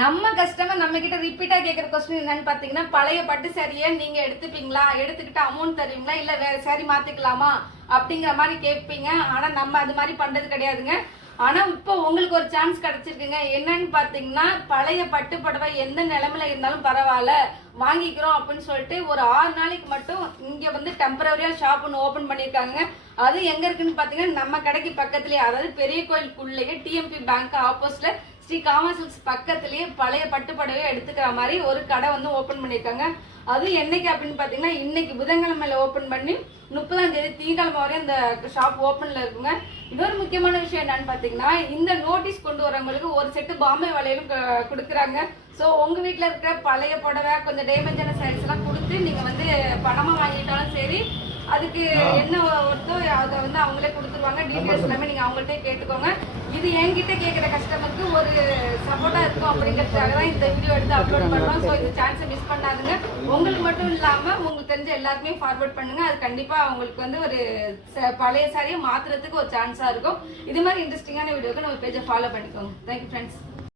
நம்ம கஸ்டமர் நம்ம கிட்ட ரிப்பீட்டா கேக்குற क्वेश्चन என்னன்னு பாத்தீங்கன்னா பழைய பட்டு சாரியை நீங்க எடுத்துப்பீங்களா, எடுத்துக்கிட்டு அமௌண்ட் தருவீங்களா இல்ல வேற சாரி மாத்திக்கலாமா அப்படிங்கிற மாதிரி கேட்பீங்க. ஆனா நம்ம அது மாதிரி பண்றது கிடையாதுங்க. ஆனா இப்போ உங்களுக்கு ஒரு சான்ஸ் கிடைச்சிருக்குங்க. என்னன்னு பாத்தீங்கன்னா பழைய பட்டு புடவை எந்த நிலைமையில இருந்தாலும் பரவாயில்ல வாங்கிக்கிறோம் அப்படின்னு சொல்லிட்டு ஒரு 6 நாளைக்கு மட்டும் இங்க வந்து டெம்பரரியா ஷாப் ஒன்று ஓபன் பண்ணிருக்காங்க. அது எங்க இருக்குன்னு பாத்தீங்கன்னா நம்ம கடைக்கு பக்கத்துலயே, அதாவது பெரிய கோயிலுக்குள்ளேயே டிஎம்பி பேங்க் ஆப்போசிட்ல ஸ்ரீ காமர்ஸ் பக்கத்துலயே பழைய பட்டு புடவை எடுத்துக்கிற மாதிரி ஒரு கடை வந்து ஓபன் பண்ணிருக்காங்க. அது என்னைக்கு அப்படின்னு பாத்தீங்கன்னா இன்னைக்கு புதன்கிழமையில ஓபன் பண்ணி 30ஆம் தேதி திங்கட்கிழமை வரையும் இந்த ஷாப் ஓபன்ல இருக்குங்க. இன்னொரு முக்கியமான விஷயம் என்னன்னு பாத்தீங்கன்னா இந்த நோட்டீஸ் கொண்டு வரவங்களுக்கு ஒரு செட்டு பாம்பே வளையலும் கொடுக்குறாங்க. ஸோ உங்க வீட்டில் இருக்கிற பழைய புடவை கொஞ்சம் டேமேஜான சாரீஸ் எல்லாம் கொடுத்து நீங்க வந்து பணமா வாங்கிட்டாலும் சரி, அதுக்கு என்ன ஒருத்தோ அதை வந்து அவங்களே கொடுத்துருவாங்க. டீட்டெயில்ஸ் எல்லாமே நீங்க அவங்கள்ட்ட கேட்டுக்கோங்க. இது என்கிட்ட கேட்குற கஸ்டமருக்கு ஒரு சப்போர்ட்டா இருக்கும் அப்படிங்கிறதுக்காக தான் இந்த வீடியோ எடுத்து அப்லோட் பண்ணுறோம். ஸோ இந்த சான்ஸை மிஸ் பண்ணாதுங்க. உங்களுக்கு மட்டும் இல்லாமல் உங்களுக்கு தெரிஞ்ச எல்லாருமே ஃபார்வர்ட் பண்ணுங்க. அது கண்டிப்பா அவங்களுக்கு வந்து ஒரு பழைய சாரியை மாத்துறதுக்கு ஒரு சான்ஸா இருக்கும். இது மாதிரி இன்ட்ரெஸ்டிங்கான வீடியோக்கு நம்ம பேஜை ஃபாலோ பண்ணிக்கோங்க. Thank you friends.